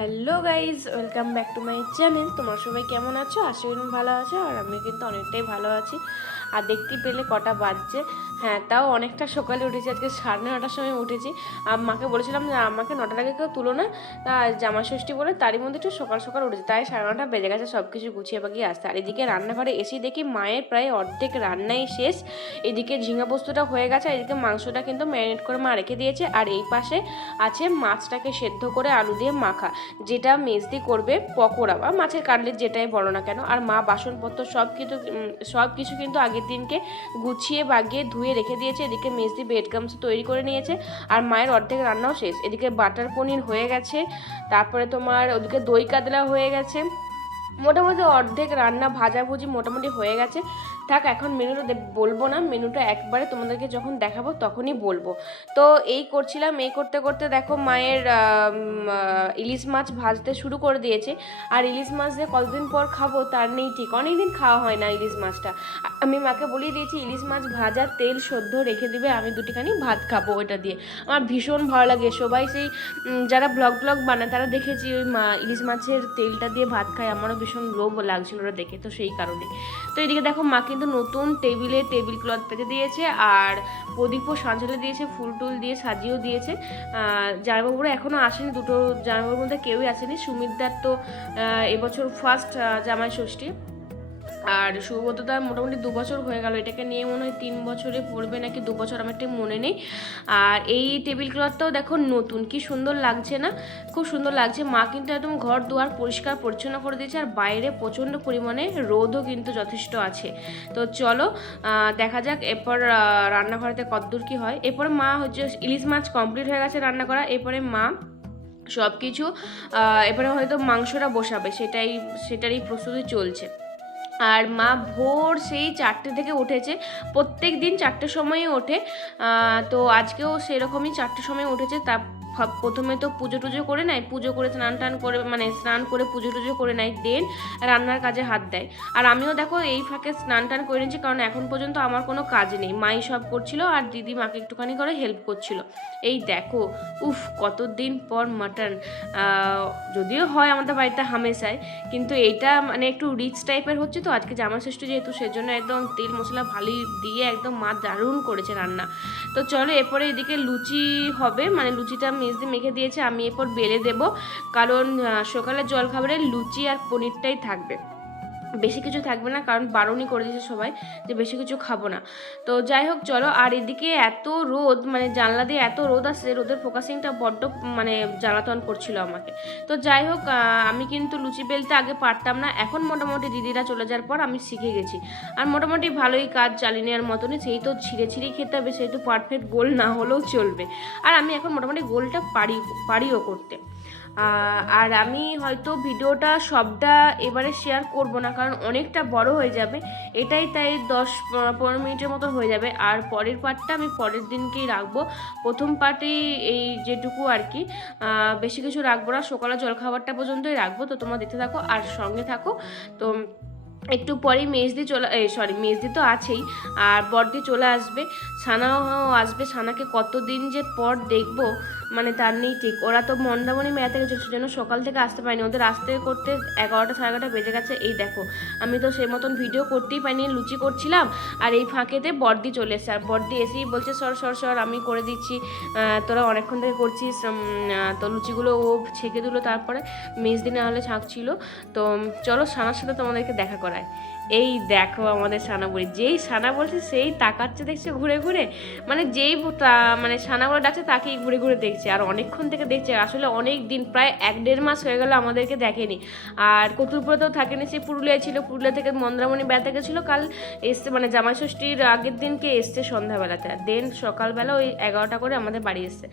Hello guys welcome back to my channel. তোমার সবাই কেমন আছো? আশা করি ভালো আছো, আর আমি কিন্তু অনেকটাই ভালো আছি। আর দেখতে পেলে কটা বাজছে। হ্যাঁ তাও অনেকটা সকালে উঠেছি। আজকে সাড়ে নটার সময় উঠেছি। আর মাকে বলেছিলাম যে, আমাকে নটার আগে কেউ তুলো না। জামা ষষ্ঠী বলে তারই মধ্যে একটু সকাল সকাল উঠেছি। তাই সাড়ে নটা বেজে গেছে সব কিছু গুছিয়ে বাগিয়ে আসতে। আর এদিকে রান্নাঘরে এসে দেখি মায়ের প্রায় অর্ধেক রান্নাই শেষ। এদিকে ঝিঙা পোস্তটা হয়ে গেছে, আর এদিকে মাংসটা কিন্তু ম্যারিনেট করে মা রেখে দিয়েছে। আর এই পাশে আছে মাছটাকে সেদ্ধ করে আলু দিয়ে মাখা, যেটা মেজদি করবে পকোড়া বা মাছের কাটলেট যেটাই বলো না কেন। আর মা বাসনপত্র সব কিন্তু সব কিছু কিন্তু আগের দিনকে গুছিয়ে, বাগিয়ে, ধুয়ে রেখে দিয়েছে। এদিকে বেড গামস তৈরি করে নিয়েছে। আর মায়ের অর্ধেক রান্নাও শেষ। এদিকে বাটার পনির হয়ে গেছে। তারপরে তোমার ওদিকে দই কাতলা হয়ে গেছে। মোটামুটি অর্ধেক রান্না ভাজাভুজি মোটামুটি হয়ে গেছে। থাক, এখন মেনুটা বলব না, মেনুটা একবারে তোমাদেরকে যখন দেখাবো তখনই বলব। তো এই করছিলাম, এই করতে করতে দেখো মায়ের ইলিশ মাছ ভাজতে শুরু করে দিয়েছে। আর ইলিশ মাছ যে কতদিন পর খাব তার নেই ঠিক। অনেকদিন খাওয়া হয় না ইলিশ মাছটা। আমি মাকে বলিয়ে দিয়েছি, ইলিশ মাছ ভাজা, তেল সদ্য রেখে দিবে, আমি দুটিখানি ভাত খাব ওইটা দিয়ে। আমার ভীষণ ভালো লাগে। সবাই সেই যারা ব্লগ ব্লগ বানায় তারা দেখেছি ওই মা ইলিশ মাছের তেলটা দিয়ে ভাত খায়, আমারও ভীষণ লোভ লাগছিল ওটা দেখে, তো সেই কারণে। তো এদিকে দেখো মা কিন্তু নতুন টেবিলে টেবিল ক্লথ পেতে দিয়েছে আর প্রদীপও সাজালে দিয়েছে, ফুল টুল দিয়ে সাজিয়েও দিয়েছে। জামাইবাবুরা এখনও আসেনি, দুটো জামাইবাবুর মধ্যে কেউই আসেনি। সুমিতদার তো এবছর ফার্স্ট জামাই ষষ্ঠী। আর শুভব্রতদার মোটামুটি দু বছর হয়ে গেল, এটাকে নিয়ে মনে হয় তিন বছরে পড়বে নাকি দু বছর আমার ঠিক মনে নেই। আর এই টেবিল ক্লথটাও দেখো নতুন, কি সুন্দর লাগছে না? খুব সুন্দর লাগছে, মা কিন্তু একদম ঘর দুয়ার পরিষ্কার পরিচ্ছন্ন করে দিয়েছে আর বাইরে প্রচণ্ড পরিমাণে রোদও কিন্তু যথেষ্ট আছে। তো চলো দেখা যাক এরপর রান্নাঘরেতে কতদূর কি হয়। এরপর মা হচ্ছে ইলিশ মাছ কমপ্লিট হয়ে গেছে রান্না করা, এরপরে মা সব কিছু এবারে হয়তো মাংসটা বসাবে, সেটাই, সেটারই প্রস্তুতি চলছে। আর মা ভোর সেই চারটে থেকে উঠেছে। প্রত্যেক দিন চারটের সময়ই ওঠে। তো আজকেও সেরকমই চারটের সময় উঠেছে। তা প্রথমে তো পুজো টুজো করে নেয়, পুজো করে স্নান টান করে মানে স্নান করে পুজো টুজো করে নেয়, দেন রান্নার কাজে হাত দেয়। আর আমিও দেখো এই ফাঁকে স্নান টান করে নিয়েছি, কারণ এখন পর্যন্ত আমার কোনো কাজ নেই। মাই সব করছিল আর দিদি মাকে একটুখানি করে হেল্প করছিল। এই দেখো, উফ, কতদিন পর মাটন যদিও হয় আমাদের বাড়িতে হামেশায় কিন্তু এইটা মানে একটু রিচ টাইপের হচ্ছে তো, আজকে জামা ষষ্ঠী যেহেতু সেজন্য একদম তেল মশলা ভালোই দিয়ে একদম মা দারুণ করেছে রান্না। তো চলো এরপরে এদিকে লুচি হবে মানে লুচিটা মেজদি মেখে দিয়েছে আমি এরপর বেলে দেব। কারণ সকালের জলখাবারে লুচি আর পনিরটাই থাকবে। বেশি কিছু থাকবে না, কারণ বারণই করে দিয়েছে সবাই যে বেশি কিছু খাব না। তো যাই হোক, চলো, আর এদিকে এত রোদ মানে জানলা দিয়ে এত রোদ আসছে, রোদের ফোকাসিংটা বড্ড মানে জ্বালাতন করছিল আমাকে। তো যাই হোক আমি কিন্তু লুচি বেলতে আগে পারতাম না, এখন মোটামুটি দিদিরা চলে যাওয়ার পর আমি শিখে গেছি। আর মোটামুটি ভালোই কাজ চালিয়ে নেওয়ার মতনই, সেই তো ছিঁড়ে ছিঁড়েই খেতে হবে, সেই তো পারফেক্ট গোল না হলেও চলবে। আর আমি এখন মোটামুটি গোলটা পারি, পারিও করতে। আর আমি হয়তো ভিডিওটা সবটা এবারে শেয়ার করব না, কারণ অনেকটা বড় হয়ে যাবে। এটাই তাই দশ পনেরো মিনিটের মতো হয়ে যাবে। আর পরের পার্টটা আমি পরের দিনকেই রাখব। প্রথম পার্টেই এই যেটুকু আর কি বেশি কিছু রাখব না। সকালে জলখাবারটা পর্যন্তই রাখব। তো তোমরা দেখতে থাকো আর সঙ্গে থাকো। তো একটু পরেই মেজদি চলে সরি মেজদি তো আছেই। আর বড়দি চলে আসবে। সানাও আসবে। সানাকে কতদিন যে পর দেখব মানে তার নেই, ঠিক। ওরা তো মন্দামণি মেলা থেকে গেছে সেজন্য সকাল থেকে আসতে পারিনি। ওদের আসতে করতে এগারোটা সাড়ে এগারোটা বেজে গেছে, এই দেখো। আমি তো সেই মতন ভিডিও করতেই পারিনি, লুচি করছিলাম, আর এই ফাঁকেতে বর্দি চলে এসে আর বর্দি এসেই বলছে, সর সর সর, আমি করে দিচ্ছি তোরা অনেকক্ষণ থেকে করছিস তো লুচিগুলো ও ছেঁকে দিল তারপরে, মেজদি না হলে ছাঁকছিল তো চলো সানার সাথে তোমাদেরকে দেখা করায় এই দেখো আমাদের সানা বলি যেই সানা বলছে, সেই তাকাচ্ছে দেখছে ঘুরে ঘুরে। মানে যেই মানে সানা বলে ডাকছে, তাকেই ঘুরে ঘুরে দেখছে। আর অনেকক্ষণ থেকে দেখছে, আসলে অনেক দিন প্রায় এক দেড় মাস হয়ে গেল আমাদেরকে দেখেনি। আর কতুলপুরে তো থাকেনি, সে পুরুলিয়ায় ছিল। পুরুলিয়া থেকে মন্দারমণি বেড়াতে গেছিল কাল এসছে মানে জামাই ষষ্ঠীর আগের দিনকে এসছে সন্ধ্যাবেলাতে। আর দেন সকালবেলা ওই এগারোটা করে আমাদের বাড়ি এসছে।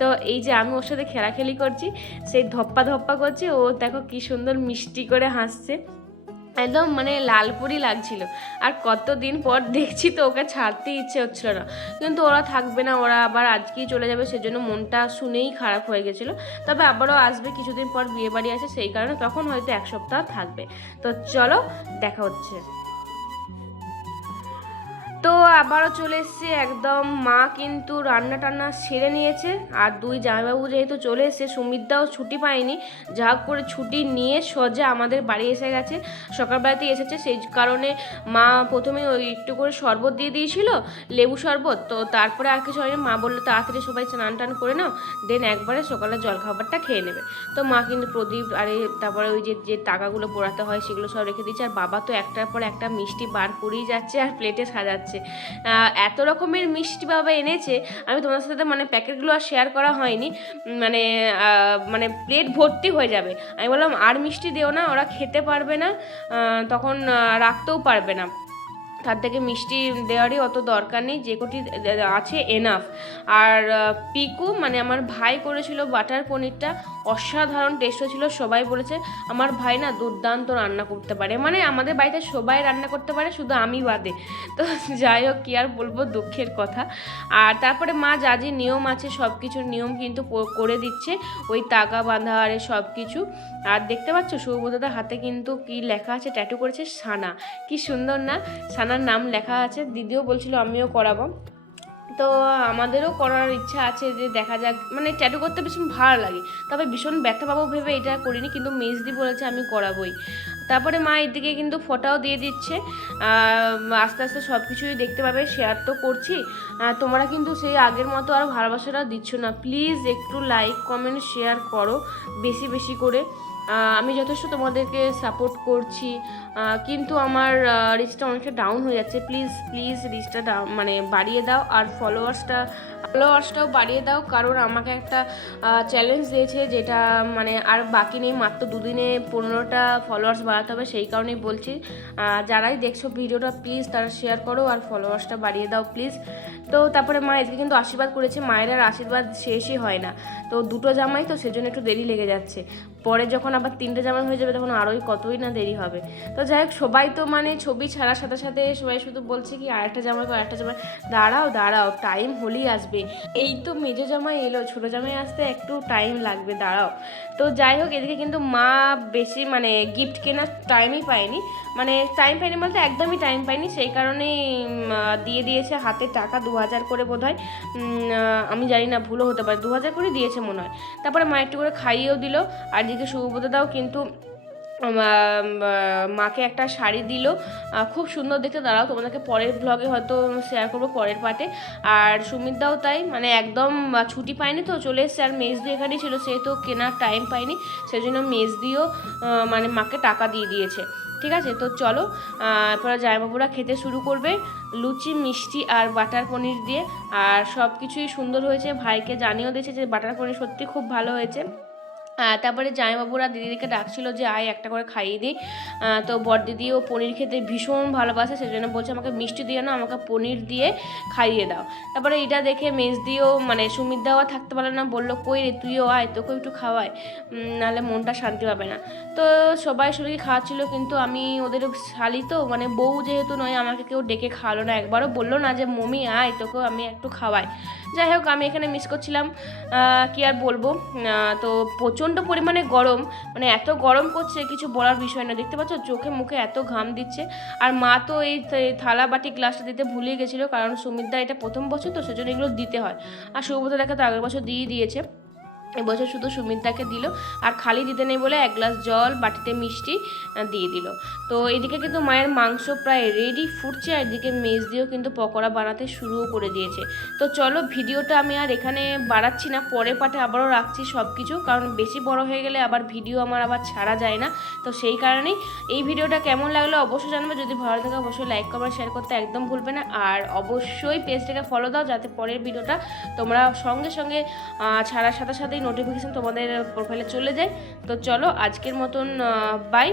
তো এই যে আমি ওর সাথে খেলাখেলি করছি, সেই ধপ্পা ধপ্পা করছে। ও দেখো কি সুন্দর মিষ্টি করে হাসছে। একদম মানে লালপুরি লাগছিল। আর কতদিন পর দেখছি তো ওকে ছাড়তে ইচ্ছে হচ্ছিল না। কিন্তু ওরা থাকবে না, ওরা আবার আজকেই চলে যাবে, সেজন্য মনটা শুনেই খারাপ হয়ে গেছিল। তবে আবারও আসবে, কিছুদিন পর বিয়ে বাড়ি আছে সেই কারণে তখন হয়তো এক সপ্তাহ থাকবে। তো চলো, দেখা হচ্ছে। আবারও চলে এসছে। একদম মা কিন্তু রান্না টান্না সেরে নিয়েছে। আর দুই জামাইবাবু যেহেতু চলে এসছে, সুমিতদাও ছুটি পায়নি। যা করে ছুটি নিয়ে সোজা আমাদের বাড়ি এসে গেছে। সকালবেলাতেই এসেছে। সেই কারণে মা প্রথমে ওই একটু করে শরবত দিয়ে দিয়েছিল, লেবু শরবত। তো তারপরে আর কিছু হয়নি। মা বলল, তাড়াতাড়ি সবাই স্নান টান করে নাও, দেন একবারে সকালে জলখাবারটা খেয়ে নেবে। তো মা কিন্তু প্রদীপ, আরে তারপরে ওই যে যে টাকাগুলো পোড়াতে হয়, সেগুলো সব রেখে দিচ্ছে আর বাবা তো একটার পর একটা মিষ্টি বার করেই যাচ্ছে আর প্লেটে সাজাচ্ছে। এত রকমের মিষ্টি বাবা এনেছে, আমি তোমার সাথে মানে প্যাকেটগুলো আর শেয়ার করা হয়নি। মানে মানে প্লেট ভর্তি হয়ে যাবে। আমি বললাম, আর মিষ্টি দিও না, ওরা খেতে পারবে না তখন রাখতেও পারবে না। তার থেকে মিষ্টি দেওয়ারই অত দরকার নেই, যে কটি আছে এনাফ আর পিকু মানে আমার ভাই করেছিল বাটার পনিরটা, অসাধারণ টেস্ট হয়েছিল সবাই বলেছে, আমার ভাই না দুর্দান্ত রান্না করতে পারে। মানে আমাদের বাড়িতে সবাই রান্না করতে পারে, শুধু আমি বাদে। তো যাই হোক, কী আর বলব, দুঃখের কথা। আর তারপরে মা যা যে নিয়ম আছে সব কিছুর নিয়ম কিন্তু করে দিচ্ছে, ওই তাগা বাঁধা আর সব কিছু আর দেখতে পাচ্ছ সৌবদাদার হাতে কিন্তু কি লেখা আছে ট্যাটু করেছে সানা। কি সুন্দর না? সানার নাম লেখা আছে, দিদিও বলছিল আমিও করাবো। তো আমাদেরও করার ইচ্ছা আছে যে দেখা যাক মানে ট্যাটু করতে ভীষণ ভালো লাগে। তবে ভীষণ ব্যথা পাবো ভেবে এটা করিনি, কিন্তু মেজদি বলেছে আমি করাবোই। তারপরে মা এদিকে কিন্তু ফোটাও দিয়ে দিচ্ছে আস্তে আস্তে সব কিছুই দেখতে পাবে শেয়ার তো করছি। তোমরা কিন্তু সেই আগের মতো আর ভালোবাসাটা দিচ্ছ না। প্লিজ একটু লাইক কমেন্ট শেয়ার করো, বেশি বেশি করে। আমি যথেষ্ট তোমাদেরকে সাপোর্ট করছি। কিন্তু আমার রিচটা অনেকটা ডাউন হয়ে যাচ্ছে। প্লিজ প্লিজ রিচটা মানে বাড়িয়ে দাও। আর ফলোয়ার্সটা ফলোয়ার্সটাও বাড়িয়ে দাও। কারণ আমাকে একটা চ্যালেঞ্জ দিয়েছে যেটা মানে আর বাকি নেই। মাত্র দুদিনে পনেরোটা ফলোয়ার্স বাড়াতে হবে। সেই কারণেই বলছি। যারাই দেখছ ভিডিওটা প্লিজ তারা শেয়ার করো আর ফলোয়ার্সটা বাড়িয়ে দাও প্লিজ তো তারপরে মা এদিকে কিন্তু আশীর্বাদ করেছে। মায়ের আর আশীর্বাদ শেষই হয় না। তো দুটো জামাই তো সেজন্য একটু দেরি লেগে যাচ্ছে। পরে যখন আবার তিনটে জামাই হয়ে যাবে তখন আরোই কতই না দেরি হবে। তো যাই হোক, সবাই তো মানে ছবি ছাড়ার সাথে সাথে সবাই শুধু বলছে কি, আরেকটা জামাই আরেকটা জামাই দাঁড়াও দাঁড়াও টাইম হলেই আসবে। এই তো মেজো জামাই এলো, ছোটো জামাই আসতে একটু টাইম লাগবে, দাঁড়াও। তো যাই হোক, এদিকে কিন্তু মা বেশি মানে গিফট কেনার টাইমই পায়নি। মানে টাইম পাইনি বলতে একদমই টাইম পাইনি সেই কারণেই দিয়ে দিয়েছে হাতে টাকা দু হাজার করে বোধ হয় আমি জানি না, ভুলও হতে পারে দু হাজার করে দিয়েছে মনে হয়। তারপরে মা একটু করে খাইয়েও দিল। আর দিকে শুভব্রতদাও কিন্তু মাকে একটা শাড়ি দিল। খুব সুন্দর দেখতে। দাঁড়াও তোমাদেরকে পরের ব্লগে হয়তো শেয়ার করব পরের পার্টে আর সুমিতদাও তাই মানে একদম ছুটি পায়নি তো চলে এসছে। আর মেজদি এখানেই ছিল সে তো কেনার টাইম পায়নি। সেই জন্য মেজদিও আহ, মানে মাকে টাকা দিয়ে দিয়েছে। ঠিক আছে? তো চলো এরপরে জামাইবাবুরা খেতে শুরু করবে। লুচি, মিষ্টি আর বাটার পনির দিয়ে। আর সব কিছুই সুন্দর হয়েছে। ভাইকে জানিয়েও দিয়েছে যে বাটার পনির সত্যি খুব ভালো হয়েছে। তারপরে জামাইবাবুরা দিদিকে ডাকছিল যে, আয় একটা করে খাইয়ে দিই তো বড়দিদিও পনির খেতে ভীষণ ভালোবাসে, সেজন্য বলছে, আমাকে মিষ্টি দিয়ে না, আমাকে পনির দিয়ে খাইয়ে দাও। তারপরে এটা দেখে মেজ দিয়েও মানে সুমিত দাও থাকতে পারল না, বলল, কই রে, তুইও আয় তোকে একটু খাওয়ায় নাহলে মনটা শান্তি পাবে না। তো সবাই শরীর খাওয়াচ্ছিল, কিন্তু আমি ওদের শালি তো মানে বউ যেহেতু নয়, আমাকে কেউ ডেকে খাওয়ালো না। একবারও বলল না যে, মমি, আয়, তোকেও আমি একটু খাওয়াই। যাই হোক, আমি এখানে মিস করছিলাম। কি আর বলব? তো তো প্রচণ্ড পরিমাণে গরম মানে এত গরম করছে কিছু বলার বিষয় না। দেখতে পাচ্ছ, চোখে মুখে এত ঘাম দিচ্ছে। আর মা তো এই থালা বাটি গ্লাসটা দিতে ভুলে গেছিল, কারণ সুমিতদা এটা প্রথম বছর, তো সেজন্য এগুলো দিতে হয়। আর সৌভদ্রাকে তো আগের বছর দিয়ে দিয়েছে। এবছর শুধু সুমিতদাকে দিল আর খালি দিতে নেই বলে এক গ্লাস জল, বাটিতে মিষ্টি দিয়ে দিল। তো এদিকে কিন্তু মায়ের মাংস প্রায় রেডি ফুটছে আর এদিকে মেজ দিয়েও কিন্তু পকোড়া বানাতে শুরুও করে দিয়েছে। তো চলো ভিডিওটা আমি আর এখানে বাড়াচ্ছি না, পরে পাঠে আবারও রাখছি সব কিছু কারণ বেশি বড় হয়ে গেলে আবার ভিডিও আমার আবার ছাড়া যায় না। তো সেই কারণেই এই ভিডিওটা কেমন লাগল অবশ্যই জানবে, যদি ভালো থাকে অবশ্যই লাইক কমেন্ট শেয়ার করতে একদম ভুলবে না। আর অবশ্যই পেজটাকে ফলো দাও, যাতে পরের ভিডিওটা তোমরা সঙ্গে সঙ্গে ছাড়ার সাথে সাথেই নোটিফিকেশান তোমাদের প্রোফাইলে চলে যায়। তো চলো আজকের মতন বাই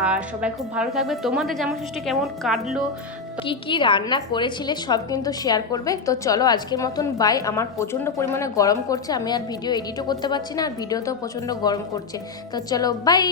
আর সবাই খুব ভালো থাকবে। তোমাদের জামা ষষ্ঠী কেমন কাটলো? কি কি রান্না করেছিলে? সব কিন্তু শেয়ার করবে। তো চলো আজকের মতন বাই আমার প্রচণ্ড পরিমাণে গরম করছে। আমি আর ভিডিও এডিটও করতে পারছি না। আর ভিডিও তো প্রচণ্ড গরম করছে। তো চলো বাই